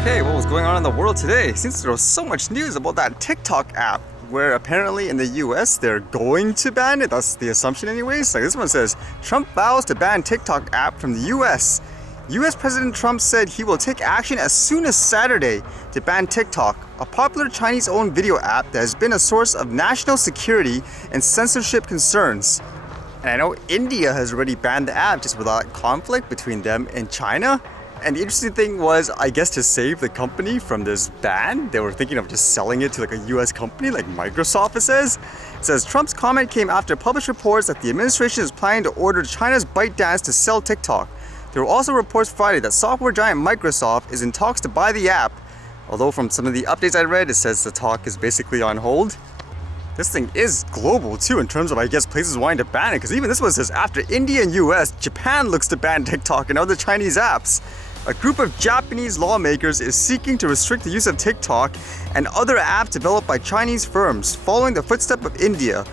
Okay, what was going on in the world today? Since there was so much news about that TikTok app, where apparently in the US they're going to ban it. That's the assumption anyways. Like this one says, Trump vows to ban TikTok app from the US. US President Trump said he will take action as soon as Saturday to ban TikTok, a popular Chinese-owned video app that has been a source of national security and censorship concerns. And I know India has already banned the app just without conflict between them and China. And the interesting thing was, I guess to save the company from this ban, they were thinking of just selling it to like a US company like Microsoft, it says. It says Trump's comment came after published reports that the administration is planning to order China's ByteDance to sell TikTok. There were also reports Friday that software giant Microsoft is in talks to buy the app. Although from some of the updates I read, it says the talk is basically on hold. This thing is global too in terms of, I guess, places wanting to ban it. Because even this one says after India and US, Japan looks to ban TikTok and other Chinese apps. A group of Japanese lawmakers is seeking to restrict the use of TikTok and other apps developed by Chinese firms, following the footsteps of India.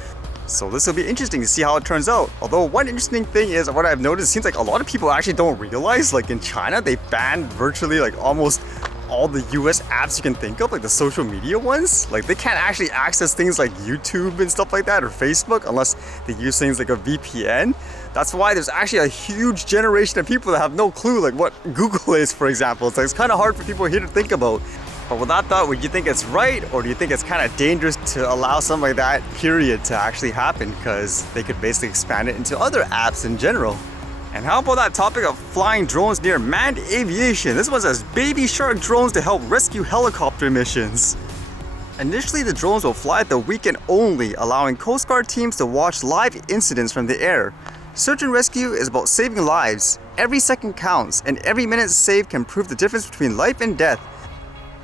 So this will be interesting to see how it turns out. Although one interesting thing is, what I've noticed, it seems like a lot of people actually don't realize, like in China, they banned virtually like almost all the US apps you can think of, like the social media ones. Like they can't actually access things like YouTube and stuff like that or Facebook unless they use things like a VPN. That's why there's actually a huge generation of people that have no clue like what Google is, for example. It's kind of hard for people here to think about. But with that thought, would you think it's right, or do you think it's kind of dangerous to allow something like that, period, to actually happen? Because they could basically expand it into other apps in general. And how about that topic of flying drones near manned aviation? This one says baby shark drones to help rescue helicopter missions. Initially, the drones will fly at the weekend only, allowing Coast Guard teams to watch live incidents from the air. Search and rescue is about saving lives. Every second counts, and every minute saved can prove the difference between life and death.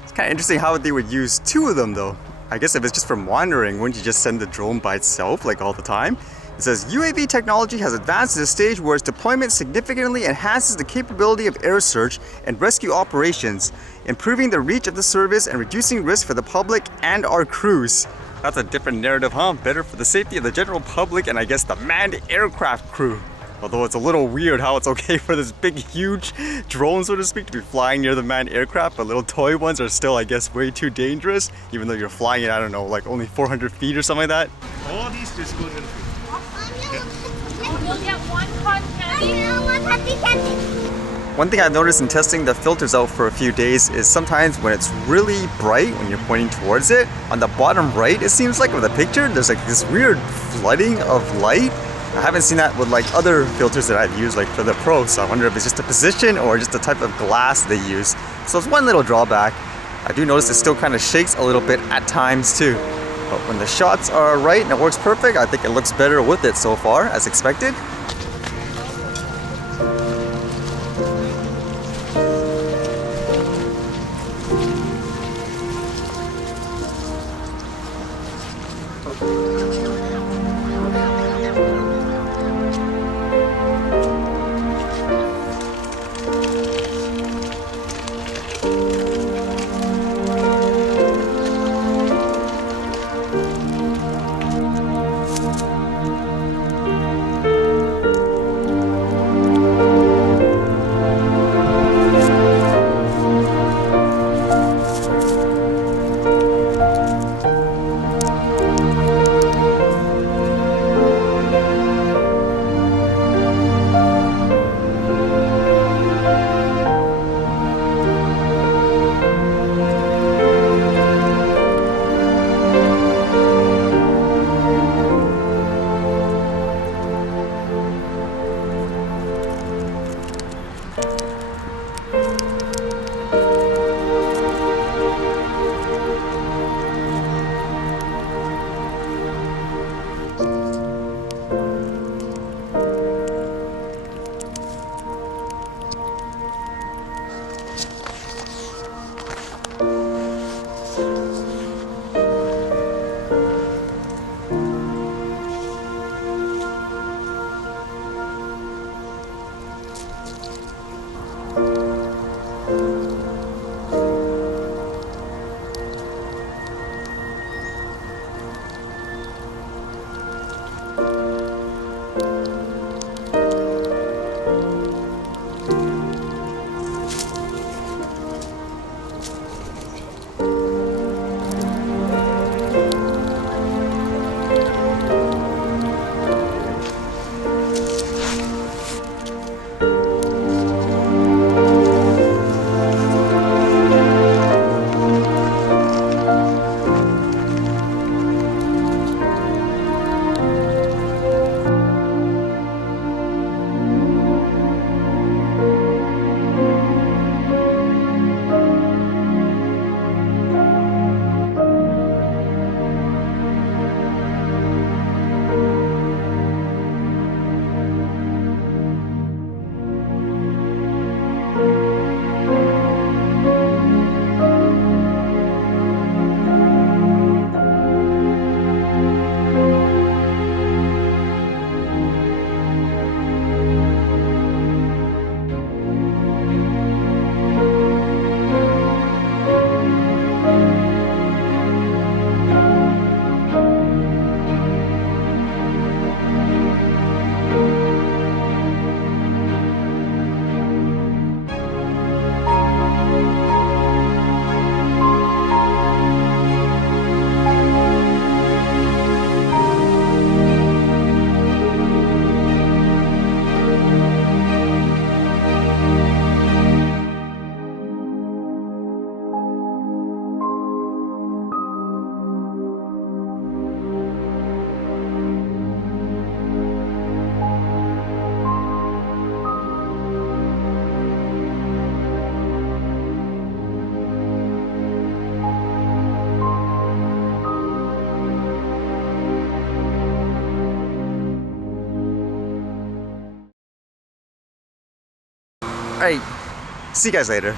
It's kind of interesting how they would use two of them though. I guess if it's just for monitoring, wouldn't you just send the drone by itself like all the time? It says UAV technology has advanced to the stage where its deployment significantly enhances the capability of air search and rescue operations, improving the reach of the service and reducing risk for the public and our crews. That's a different narrative, huh? Better for the safety of the general public and I guess the manned aircraft crew. Although it's a little weird how it's okay for this big, huge drone, so to speak, to be flying near the manned aircraft, but little toy ones are still, I guess, way too dangerous, even though you're flying at, I don't know, like only 400 feet or something like that. All these just go in. You'll get one cotton candy. One thing I've noticed in testing the filters out for a few days is sometimes when it's really bright, when you're pointing towards it, on the bottom right, it seems like with a picture, there's like this weird flooding of light. I haven't seen that with like other filters that I've used like for the Pro, so I wonder if it's just a position or just the type of glass they use. So it's one little drawback. I do notice it still kind of shakes a little bit at times too. But when the shots are right and it works perfect, I think it looks better with it so far, as expected. Alright, see you guys later.